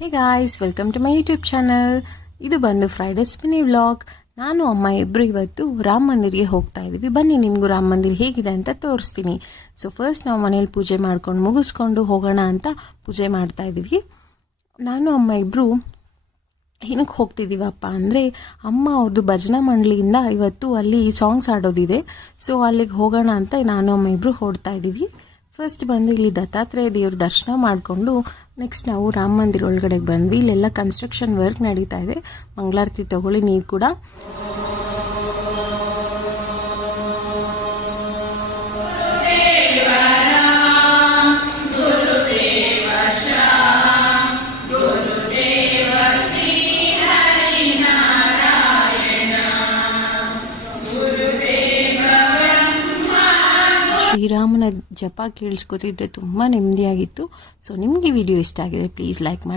Hey guys, welcome to my YouTube channel. ಇದು ಬಂದು Fridays mini vlog. ನಾನು ಅಮ್ಮ ಇಬ್ಬರು ಇವತ್ತು ರಾಮ ಮಂದಿರ್ಗೆ ಹೋಗ್ತಾ ಇದ್ದೀವಿ. ಬನ್ನಿ ನಿಮಗೂ ರಾಮ ಮಂದಿರ್ ಹೇಗಿದೆ ಅಂತ ತೋರಿಸ್ತೀನಿ. ಸೊ ಫಸ್ಟ್ ನಾವು ಮನೇಲಿ ಪೂಜೆ ಮಾಡ್ಕೊಂಡು ಮುಗಿಸ್ಕೊಂಡು ಹೋಗೋಣ ಅಂತ ಪೂಜೆ ಮಾಡ್ತಾ ಇದ್ದೀವಿ. ನಾನು ಅಮ್ಮ ಇಬ್ಬರು ಏನಕ್ಕೆ ಹೋಗ್ತಿದ್ದೀವಪ್ಪ ಅಂದರೆ, ಅಮ್ಮ ಅವ್ರದ್ದು ಭಜನಾ ಮಂಡಳಿಯಿಂದ ಇವತ್ತು ಅಲ್ಲಿ ಸಾಂಗ್ಸ್ ಆಡೋದಿದೆ. ಸೊ ಅಲ್ಲಿಗೆ ಹೋಗೋಣ ಅಂತ ನಾನು ಅಮ್ಮ ಇಬ್ಬರು ಹೊರಡ್ತಾ ಇದ್ದೀವಿ. ಫಸ್ಟ್ ಬಂದು ಇಲ್ಲಿ ದತ್ತಾತ್ರೇಯ ದೇವ್ರ ದರ್ಶನ ಮಾಡಿಕೊಂಡು ನೆಕ್ಸ್ಟ್ ನಾವು ರಾಮ ಮಂದಿರ ಒಳಗಡೆಗೆ ಬಂದ್ವಿ. ಇಲ್ಲೆಲ್ಲ ಕನ್ಸ್ಟ್ರಕ್ಷನ್ ವರ್ಕ್ ನಡೀತಾ ಇದೆ. ಮಂಗಳಾರತಿ ತಗೊಳ್ಳಿ ನೀವು ಕೂಡ. ಶ್ರೀರಾಮನ ಜಪ ಕೇಳಿಸ್ಕೊತಿದ್ರೆ ತುಂಬ ನೆಮ್ಮದಿಯಾಗಿತ್ತು. ಸೊ ನಿಮಗೆ ವಿಡಿಯೋ ಇಷ್ಟ ಆಗಿದೆ ಪ್ಲೀಸ್ ಲೈಕ್ ಮಾಡಿ.